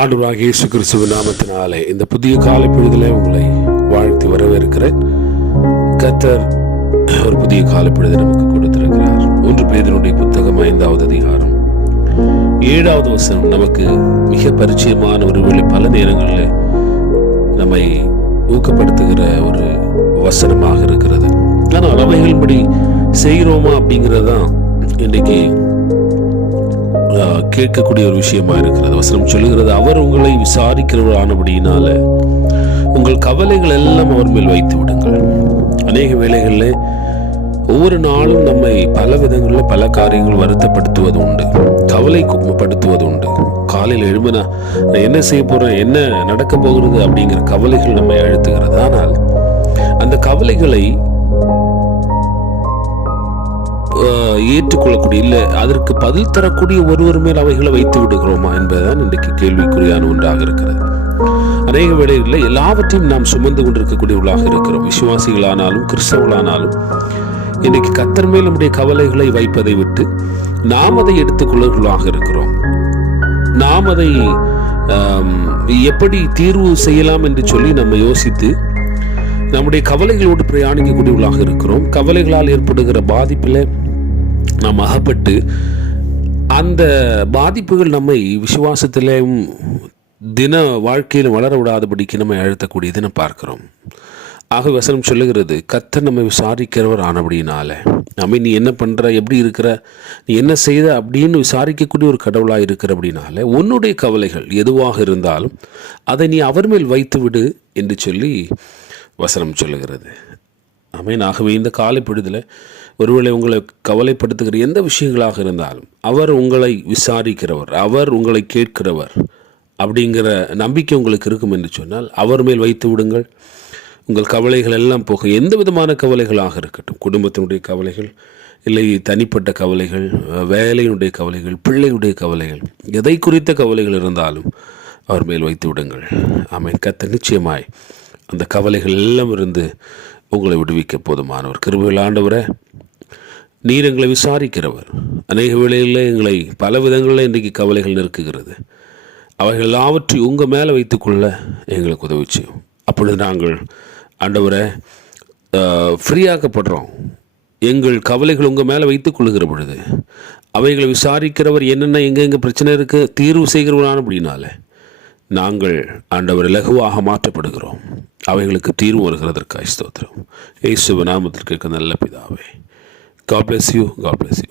ஆண்டவராகிய இயேசு கிறிஸ்துவின் நாமத்தினாலே இந்த புதிய காலை பொழுதிலே உங்களை வாழ்த்தி வரவேற்கிறேன். கர்த்தர் ஒரு புதிய காலை பொழுதை நமக்கு கொடுத்திருக்கிறார். 1 பேதுருவின் புத்தகம் 5வது அதிகாரம் 7வது வசனம் நமக்கு மிக பரிச்சயமான ஒரு வேளை பல நேரங்களில் நம்மை ஊக்கப்படுத்துகிற ஒரு வசனமாக இருக்கிறது. ஆனால் அவைகளின்படி செய்கிறோமா அப்படிங்கிறது தான் இன்றைக்கு கேட்கக்கூடிய ஒரு விஷயமா இருக்கிறது. வசனம் சொல்லுகிறது, அவர் உங்களை விசாரிக்கிறவர் ஆனபடியினால உங்கள் கவலைகள் எல்லாம் அவர் மேல் வைத்து விடுங்கள். அநேக வேளைகளில் ஒவ்வொரு நாளும் நம்மை பல விதங்களில் பல காரியங்கள் வருத்தப்படுத்துவது உண்டு, கவலைப்படுத்துவது உண்டு. காலையில் எழும்பினா நான் என்ன செய்ய போறேன், என்ன நடக்க போகிறது அப்படிங்கிற கவலைகள் நம்மை அழுத்துகிறது. ஆனால் அந்த கவலைகளை ஏற்றுக்கொள்ளக்கூடிய இல்லை அதற்கு பதில் தரக்கூடிய ஒருவர் மேல் அவைகளை வைத்து விடுகிறோமா என்பதுதான் இன்றைக்கு கேள்விக்குறியான ஒன்றாக இருக்கிறது. அநேக வேளைகளில் எல்லாவற்றையும் நாம் சுமந்து கொண்டிருக்கக்கூடியவர்களாக இருக்கிறோம். விசுவாசிகளானாலும் கிறிஸ்தவர்களானாலும் இன்றைக்கு கர்த்தர் மேல் நம்முடைய கவலைகளை வைப்பதை விட்டு நாம் அதை எடுத்துக்கொள்ளவர்களாக இருக்கிறோம். நாம் அதை எப்படி தீர்வு செய்யலாம் என்று சொல்லி நம்ம யோசித்து நம்முடைய கவலைகளோடு பிரயாணிக்கக்கூடியவர்களாக இருக்கிறோம். கவலைகளால் ஏற்படுகிற பாதிப்பில் நாம் அகப்பட்டு அந்த பாதிப்புகள் நம்மை விசுவாசத்திலும் தின வாழ்க்கையில் வளர விடாதபடிக்கு நம்மை அழுத்தக்கூடியதை நம்ம பார்க்கிறோம். ஆக வசனம் சொல்லுகிறது, கர்த்தர் நம்மை விசாரிக்கிறவர் ஆனபடினால நீ என்ன பண்ணுற, எப்படி இருக்கிற, நீ என்ன செய்த அப்படின்னு விசாரிக்கக்கூடிய ஒரு கடவுளாக இருக்கிற அப்படின்னால உன்னுடைய கவலைகள் எதுவாக இருந்தாலும் அதை நீ அவர் மேல் வைத்து விடு என்று சொல்லி வசனம் சொல்லுகிறது. ஆகவே இந்த காலை பொழுதில் ஒருவேளை உங்களை கவலைப்படுத்துகிற எந்த விஷயங்களாக இருந்தாலும் அவர் உங்களை விசாரிக்கிறவர், அவர் உங்களை கேட்கிறவர் அப்படிங்கிற நம்பிக்கை உங்களுக்கு இருக்கும் என்று சொன்னால் அவர் மேல் வைத்து விடுங்கள். உங்கள் கவலைகள் எல்லாம் போக, எந்த விதமான கவலைகளாக இருக்கட்டும், குடும்பத்தினுடைய கவலைகள், இல்லை தனிப்பட்ட கவலைகள், வேலையினுடைய கவலைகள், பிள்ளையுடைய கவலைகள், எதை குறித்த கவலைகள் இருந்தாலும் அவர் மேல் வைத்து விடுங்கள். கர்த்தர் நிச்சயமாய் அந்த கவலைகள் எல்லாம் இருந்து உங்களை விடுவிக்க போதுமானவர். கிருபையுள்ள ஆண்டவரே, நீர் எங்களை விசாரிக்கிறவர். அநேக வேளைகளில் எங்களை பல விதங்களில் இன்றைக்கு கவலைகள் நெருக்குகிறது. அவைகள் எல்லாவற்றையும் உங்கள் மேலே வைத்துக்கொள்ள எங்களுக்கு உதவி செய்யும். அப்பொழுது நாங்கள் ஆண்டவரை ஃப்ரீயாக்கப்படுறோம். எங்கள் கவலைகள் உங்கள் மேலே வைத்துக் கொள்ளுகிற பொழுது அவைகளை விசாரிக்கிறவர் என்னென்ன எங்கெங்கே பிரச்சனை இருக்குது தீர்வு செய்கிறவரான அப்படின்னால நாங்கள் ஆண்டவர் இலகுவாக மாற்றப்படுகிறோம். அவைகளுக்கு தீர்வு வருகிறதற்காக ஸ்தோத்திரம். இயேசுவின் நாமத்தில் கேட்க நல்ல பிதாவே. God bless you. God bless you.